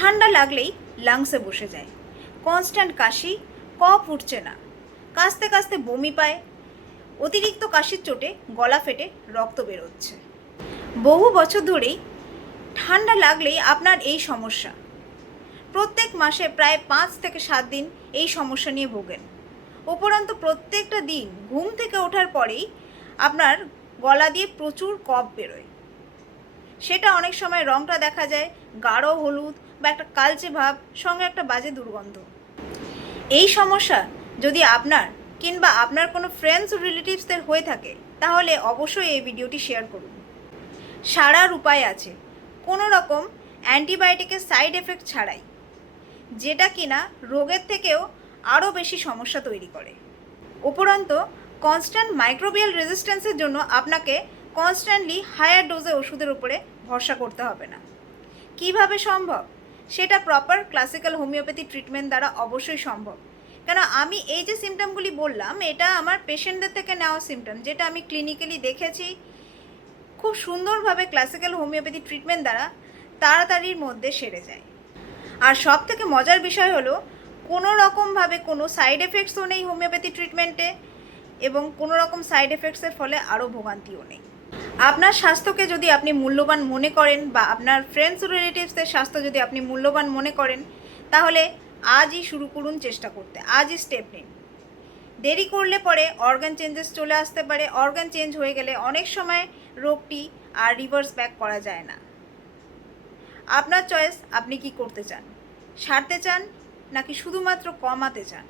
ঠান্ডা লাগলেই লাংসে বসে যায়, কনস্ট্যান্ট কাশি, কফ উঠছে না, কাশতে কাশতে বমি পায়, অতিরিক্ত কাশির চোটে গলা ফেটে রক্ত বেরোচ্ছে। বহু বছর ধরেই ঠান্ডা লাগলেই আপনার এই সমস্যা। প্রত্যেক মাসে প্রায় 5 থেকে 7 দিন এই সমস্যা নিয়ে ভোগেন। উপরন্তু প্রত্যেকটা দিন ঘুম থেকে ওঠার পরেই আপনার গলা দিয়ে প্রচুর কফ বেরোয়। সেটা অনেক সময় রঙটা দেখা যায় গাঢ় হলুদ বা একটা কালচে ভাব, সঙ্গে একটা বাজে দুর্গন্ধ। এই সমস্যা যদি আপনার কিংবা আপনার কোনো ফ্রেন্ডস ও রিলেটিভসদের হয়ে থাকে তাহলে অবশ্যই এই ভিডিওটি শেয়ার করুন। সারার উপায় আছে, কোনো রকম অ্যান্টিবায়োটিকের সাইড এফেক্ট ছাড়াই, যেটা কিনা রোগের থেকেও আরও বেশি সমস্যা তৈরি করে। উপরন্তু কনস্ট্যান্ট মাইক্রোবিয়াল রেজিস্ট্যান্সের জন্য আপনাকে কনস্ট্যান্টলি হায়ার ডোজে ওষুধের উপরে ভরসা করতে হবে না। কিভাবে সম্ভব? সেটা প্রপার ক্লাসিক্যাল হোমিওপ্যাথি ট্রিটমেন্ট দ্বারা অবশ্যই সম্ভব। কেন আমি এই যে সিমটমগুলি বললাম, এটা আমার পেশেন্টদের থেকে নেওয়া সিমটম, যেটা আমি ক্লিনিক্যালি দেখেছি। খুব সুন্দরভাবে ক্লাসিক্যাল হোমিওপ্যাথি ট্রিটমেন্ট দ্বারা তাড়াতাড়ির মধ্যে সেরে যায়। আর সব থেকে মজার বিষয় হলো কোনো রকমভাবে কোনো সাইড এফেক্টসও নেই হোমিওপ্যাথি ট্রিটমেন্টে, এবং কোনো রকম সাইড এফেক্টসের ফলে আরও ভোগান্তিও নেই। আপনার স্বাস্থ্যকে যদি আপনি মূল্যবান মনে করেন বা আপনার ফ্রেন্ডস রিলেটিভসদের স্বাস্থ্য যদি আপনি মূল্যবান মনে করেন, তাহলে আজই শুরু করুন চেষ্টা করতে, আজই স্টেপ নিন। দেরি করলে পরে অর্গান চেঞ্জেস চলে আসতে পারে। অর্গান চেঞ্জ হয়ে গেলে অনেক সময় রোগটি আর রিভার্স ব্যাক করা যায় না। আপনার চয়েস, আপনি কি করতে চান? সারতে চান নাকি শুধুমাত্র কমাতে চান?